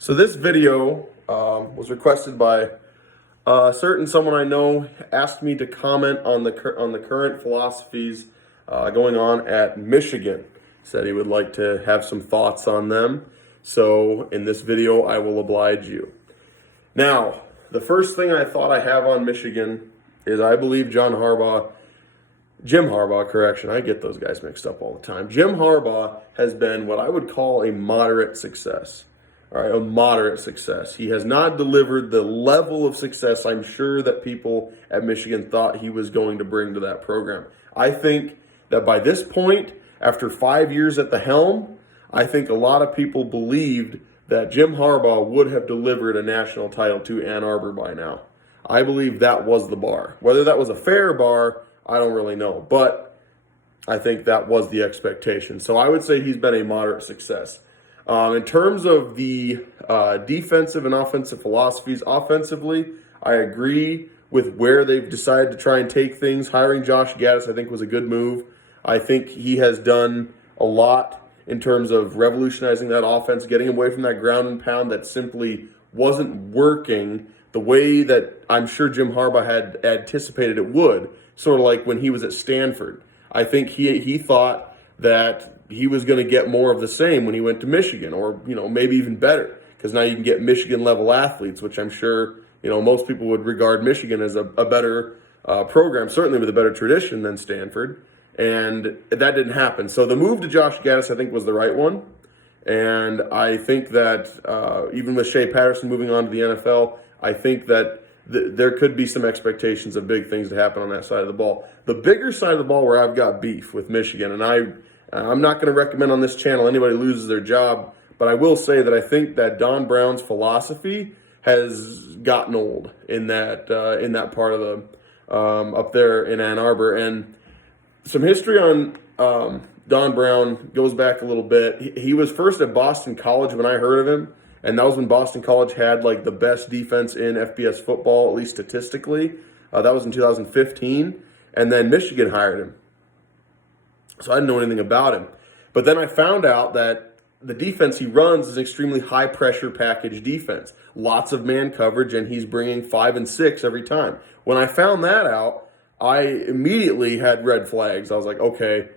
So this video was requested by certain someone I know. Asked me to comment on the current philosophies going on at Michigan. Said he would like to have some thoughts on them. So in this video, I will oblige you. Now, the first thing I thought I have on Michigan is I believe Jim Harbaugh, correction, I get those guys mixed up all the time. Jim Harbaugh has been what I would call a moderate success. All right, a moderate success. He has not delivered the level of success I'm sure that people at Michigan thought he was going to bring to that program. I think that by this point, after 5 years at the helm, I think a lot of people believed that Jim Harbaugh would have delivered a national title to Ann Arbor by now. I believe that was the bar. Whether that was a fair bar, I don't really know. But I think that was the expectation. So I would say he's been a moderate success. In terms of the defensive and offensive philosophies, offensively, I agree with where they've decided to try and take things. Hiring Josh Gaddis, I think, was a good move. I think he has done a lot in terms of revolutionizing that offense, getting away from that ground and pound that simply wasn't working the way that I'm sure Jim Harbaugh had anticipated it would, sort of like when he was at Stanford. I think he thought that he was going to get more of the same when he went to Michigan, or maybe even better, because now you can get Michigan-level athletes, which I'm sure most people would regard Michigan as a better program, certainly with a better tradition than Stanford, and that didn't happen. So the move to Josh Gaddis, I think, was the right one, and I think that even with Shea Patterson moving on to the NFL, I think that there could be some expectations of big things to happen on that side of the ball. The bigger side of the ball where I've got beef with Michigan, and I'm not going to recommend on this channel anybody loses their job, but I will say that I think that Don Brown's philosophy has gotten old in that part of the up there in Ann Arbor. And some history on Don Brown goes back a little bit. He was first at Boston College when I heard of him, and that was when Boston College had like the best defense in FBS football, at least statistically. That was in 2015, and then Michigan hired him. So I didn't know anything about him. But then I found out that the defense he runs is extremely high-pressure package defense. Lots of man coverage, and he's bringing 5 and 6 every time. When I found that out, I immediately had red flags. I was like, okay,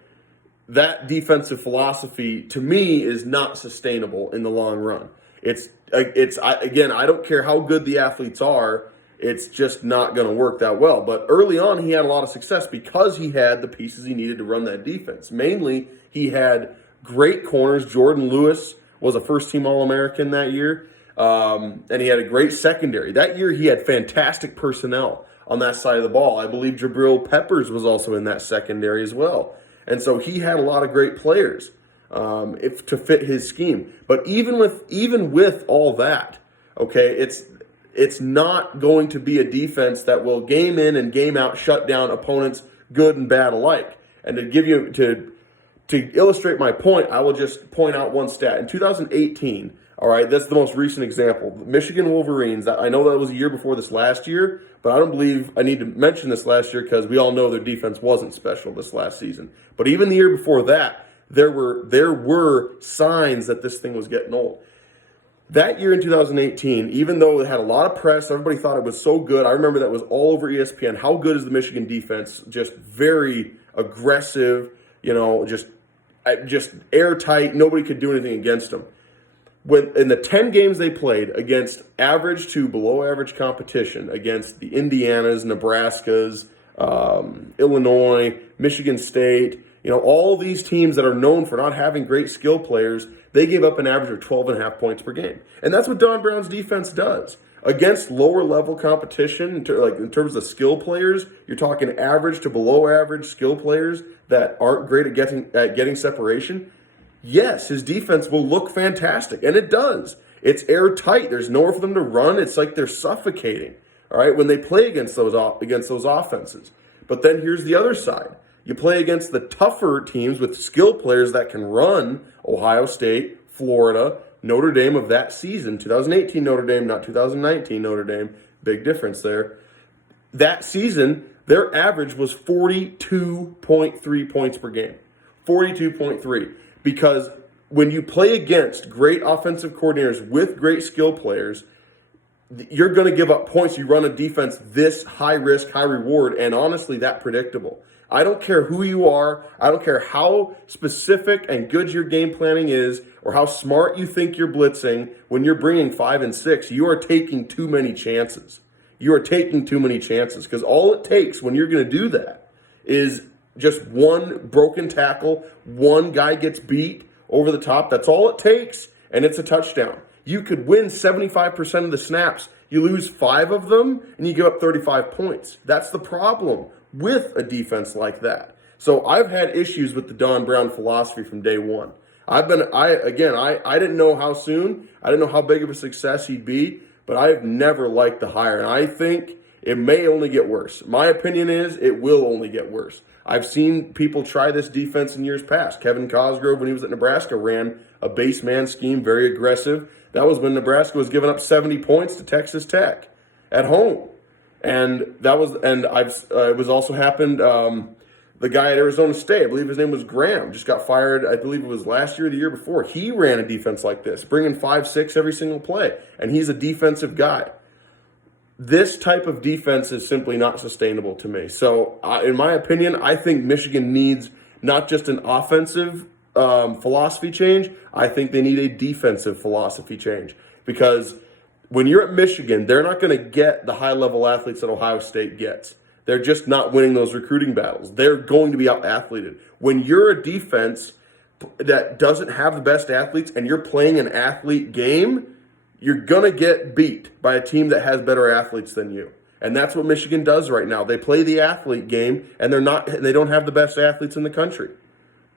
that defensive philosophy, to me, is not sustainable in the long run. I don't care how good the athletes are, it's just not going to work that well. But early on, he had a lot of success because he had the pieces he needed to run that defense. Mainly, he had great corners. Jordan Lewis was a first-team All-American that year, and he had a great secondary. That year, he had fantastic personnel on that side of the ball. I believe Jabril Peppers was also in that secondary as well. And so he had a lot of great players to fit his scheme. But even with all that, okay, it's not going to be a defense that will game in and game out shut down opponents, good and bad alike. And to illustrate my point, I will just point out one stat. In 2018, all right, that's the most recent example. The Michigan Wolverines, I know that was a year before this last year, but I don't believe I need to mention this last year because we all know their defense wasn't special this last season. But even the year before that, there were signs that this thing was getting old. That year in 2018, even though it had a lot of press, everybody thought it was so good. I remember that was all over ESPN. How good is the Michigan defense? Just very aggressive, just airtight. Nobody could do anything against them. When in the 10 games they played against average to below average competition, against the Indianas, Nebraskas, Illinois, Michigan State, all these teams that are known for not having great skill players, they gave up an average of 12.5 points per game. And that's what Don Brown's defense does. Against lower level competition, in terms of skill players, you're talking average to below average skill players that aren't great at getting separation. Yes, his defense will look fantastic, and it does. It's airtight. There's nowhere for them to run. It's like they're suffocating, all right, when they play against those offenses. But then here's the other side. You play against the tougher teams with skill players that can run, Ohio State, Florida, Notre Dame of that season, 2018 Notre Dame, not 2019 Notre Dame, big difference there. That season, their average was 42.3 points per game, 42.3, because when you play against great offensive coordinators with great skill players, you're going to give up points. You run a defense this high risk, high reward, and honestly, that predictable. I don't care who you are. I don't care how specific and good your game planning is or how smart you think you're blitzing. When you're bringing 5 and 6, you are taking too many chances. You are taking too many chances because all it takes when you're going to do that is just one broken tackle, one guy gets beat over the top. That's all it takes, and it's a touchdown. You could win 75% of the snaps. You lose 5 of them, and you give up 35 points. That's the problem with a defense like that. So I've had issues with the Don Brown philosophy from day one. I didn't know how soon, I didn't know how big of a success he'd be, but I've never liked the hire, and I think it may only get worse. My opinion is it will only get worse. I've seen people try this defense in years past. Kevin Cosgrove, when he was at Nebraska, ran a base man scheme, very aggressive. That was when Nebraska was giving up 70 points to Texas Tech at home. And it was also happened. The guy at Arizona State, I believe his name was Graham, just got fired. I believe it was last year or the year before. He ran a defense like this, bringing 5-6 every single play, and he's a defensive guy. This type of defense is simply not sustainable to me. So, in my opinion, I think Michigan needs not just an offensive philosophy change. I think they need a defensive philosophy change because when you're at Michigan, they're not going to get the high-level athletes that Ohio State gets. They're just not winning those recruiting battles. They're going to be out-athleted. When you're a defense that doesn't have the best athletes and you're playing an athlete game, you're going to get beat by a team that has better athletes than you. And that's what Michigan does right now. They play the athlete game, and they don't have the best athletes in the country.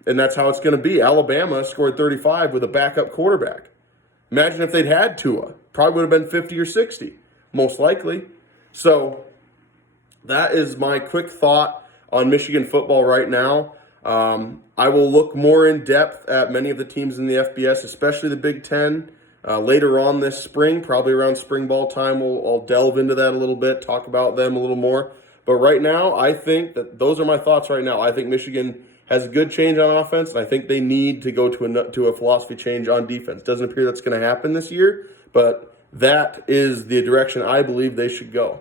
And that's how it's going to be. Alabama scored 35 with a backup quarterback. Imagine if they'd had Tua. Probably would have been 50 or 60, most likely. So that is my quick thought on Michigan football right now. I will look more in depth at many of the teams in the FBS, especially the Big Ten, later on this spring, probably around spring ball time. I'll delve into that a little bit, talk about them a little more. But right now, I think that those are my thoughts right now. I think Michigan has a good change on offense, and I think they need to go to a philosophy change on defense. Doesn't appear that's going to happen this year, but that is the direction I believe they should go.